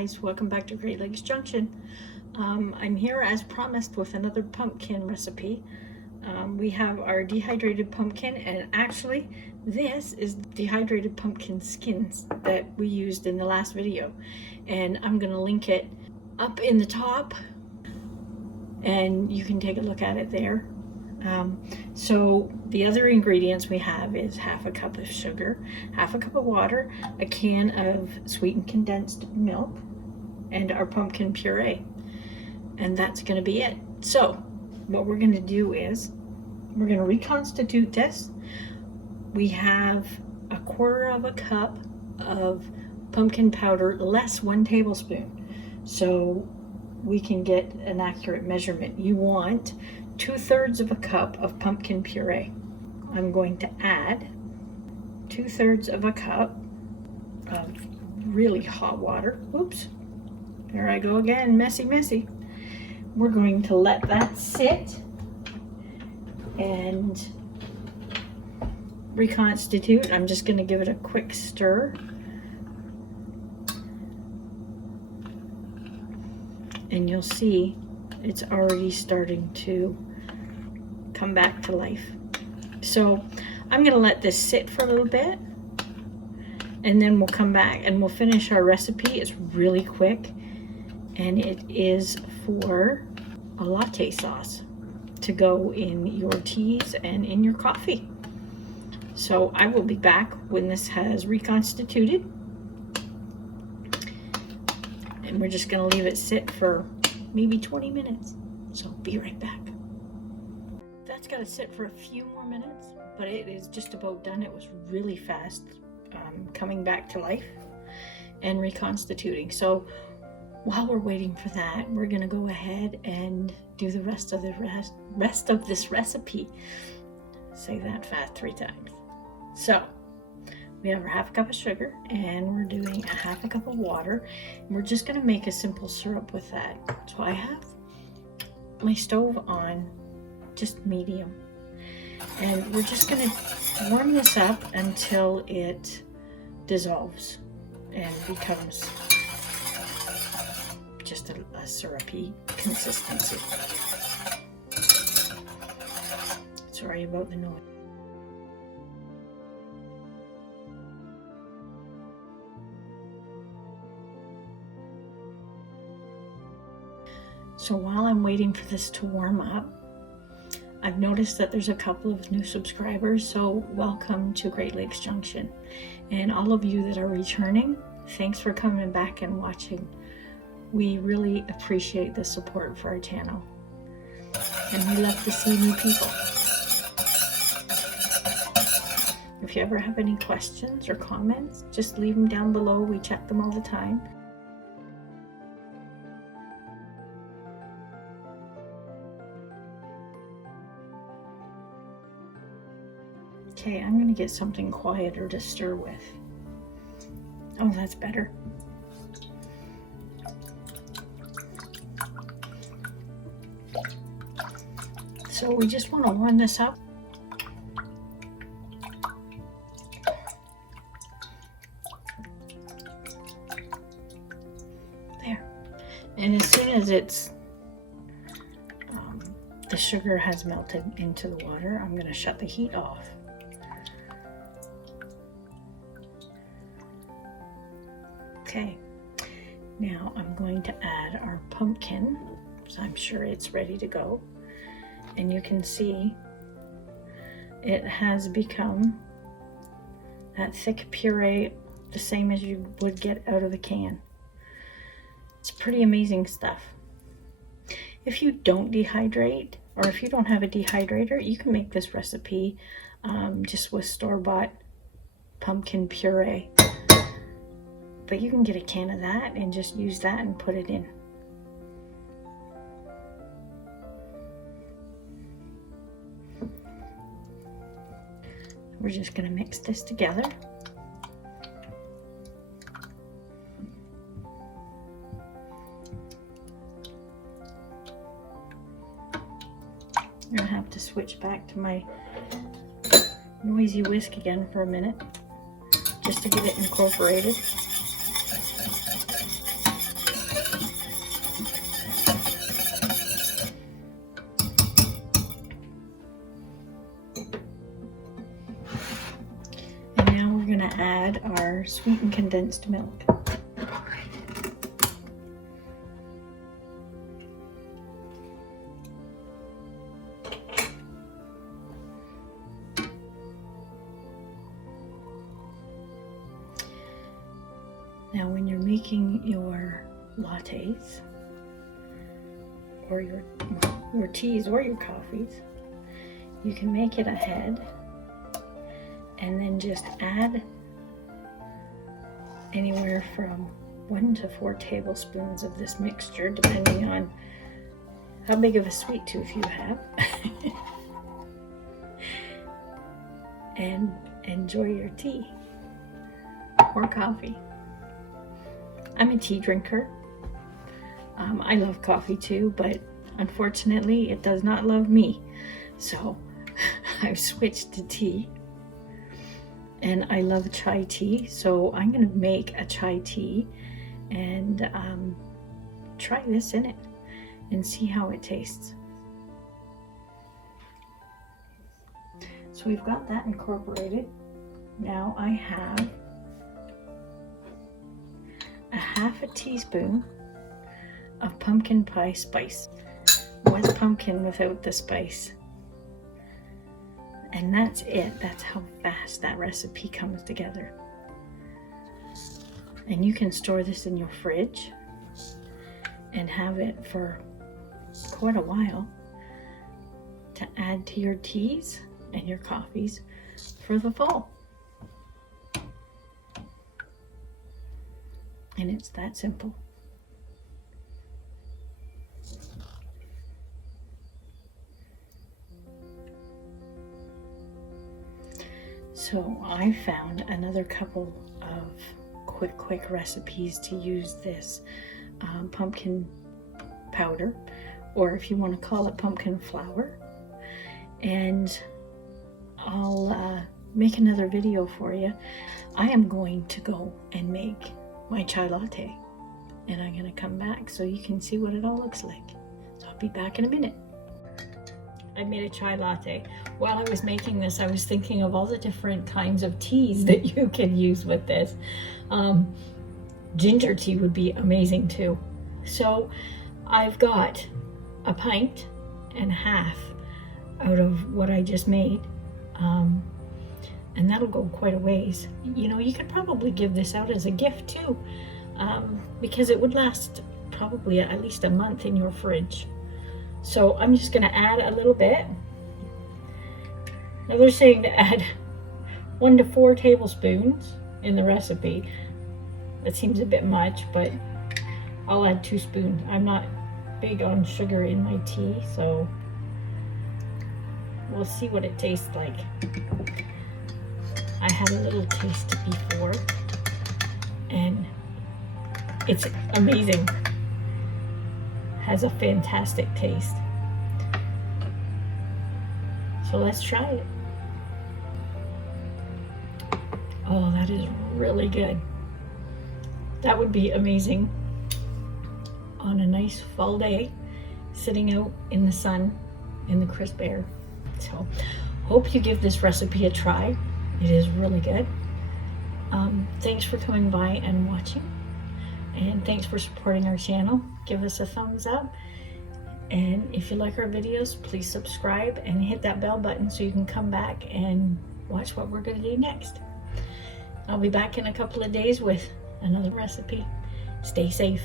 guys, welcome back to Great Lakes Junction. I'm here as promised with another pumpkin recipe. We have our dehydrated pumpkin, and actually this is dehydrated pumpkin skins that we used in the last video, and I'm going to link it up in the top and you can take a look at it there. So the other ingredients we have is half a cup of sugar, half a cup of water, a can of sweetened condensed milk, and our pumpkin puree. And that's going to be it. So what we're going to do is we're going to reconstitute this. We have a quarter of a cup of pumpkin powder, less 1 tablespoon. So we can get an accurate measurement. You want 2/3 of a cup of pumpkin puree. I'm going to add 2/3 of a cup of really hot water. Oops, there I go again, messy. We're going to let that sit and reconstitute. I'm just going to give it a quick stir. And you'll see it's already starting to come back to life. So I'm going to let this sit for a little bit, and then we'll come back and we'll finish our recipe. It's really quick, and it is for a latte sauce to go in your teas and in your coffee. So I will be back when this has reconstituted, and we're just going to leave it sit for maybe 20 minutes. So be right back. That's got to sit for a few more minutes, but it is just about done. It was really fast coming back to life and reconstituting. So while we're waiting for that, we're going to go ahead and do the rest of this recipe. Say that fast 3 times. So we have our half a cup of sugar, and we're doing a half a cup of water, and we're just going to make a simple syrup with that. So I have my stove on just medium, and we're just going to warm this up until it dissolves and becomes just a syrupy consistency. Sorry about the noise. So while I'm waiting for this to warm up, I've noticed that there's a couple of new subscribers, so welcome to Great Lakes Junction. And all of you that are returning, thanks for coming back and watching. We really appreciate the support for our channel, and we love to see new people. If you ever have any questions or comments, just leave them down below. We check them all the time. Okay, I'm going to get something quieter to stir with. Oh, that's better. So we just want to warm this up. There. And as soon as the sugar has melted into the water, I'm going to shut the heat off. Okay, now I'm going to add our pumpkin, so I'm sure it's ready to go. And you can see it has become that thick puree, the same as you would get out of a can. It's pretty amazing stuff. If you don't dehydrate, or if you don't have a dehydrator, you can make this recipe just with store-bought pumpkin puree. But you can get a can of that and just use that and put it in. We're just going to mix this together. I'm going to have to switch back to my noisy whisk again for a minute, just to get it incorporated. gonna add our sweetened condensed milk. Now when you're making your lattes or your teas or your coffees, you can make it ahead and then just add anywhere from 1 to 4 tablespoons of this mixture, depending on how big of a sweet tooth you have. And enjoy your tea or coffee. I'm a tea drinker. I love coffee too, but unfortunately it does not love me. So I've switched to tea. And I love chai tea, so I'm gonna make a chai tea and try this in it and see how it tastes. So we've got that incorporated. Now I have a half a teaspoon of pumpkin pie spice. What's pumpkin without the spice? And that's it. That's how fast that recipe comes together. And you can store this in your fridge and have it for quite a while to add to your teas and your coffees for the fall. And it's that simple. So I found another couple of quick recipes to use this pumpkin powder, or if you want to call it pumpkin flour, and I'll make another video for you. I am going to go and make my chai latte, and I'm going to come back so you can see what it all looks like. So I'll be back in a minute. I made a chai latte. While I was making this, I was thinking of all the different kinds of teas that you can use with this. Ginger tea would be amazing too. So I've got a pint and a half out of what I just made. And that'll go quite a ways. You know, you could probably give this out as a gift too, because it would last probably at least a month in your fridge. So I'm just going to add a little bit. Now they're saying to add 1 to 4 tablespoons in the recipe. That seems a bit much, but I'll add 2 spoons. I'm not big on sugar in my tea, so we'll see what it tastes like. I had a little taste before, and it's amazing. Has a fantastic taste. So let's try it. Oh, that is really good. That would be amazing on a nice fall day, sitting out in the sun, in the crisp air. So, hope you give this recipe a try. It is really good. Thanks for coming by and watching. And thanks for supporting our channel. Give us a thumbs up. And if you like our videos, please subscribe and hit that bell button so you can come back and watch what we're going to do next. I'll be back in a couple of days with another recipe. Stay safe.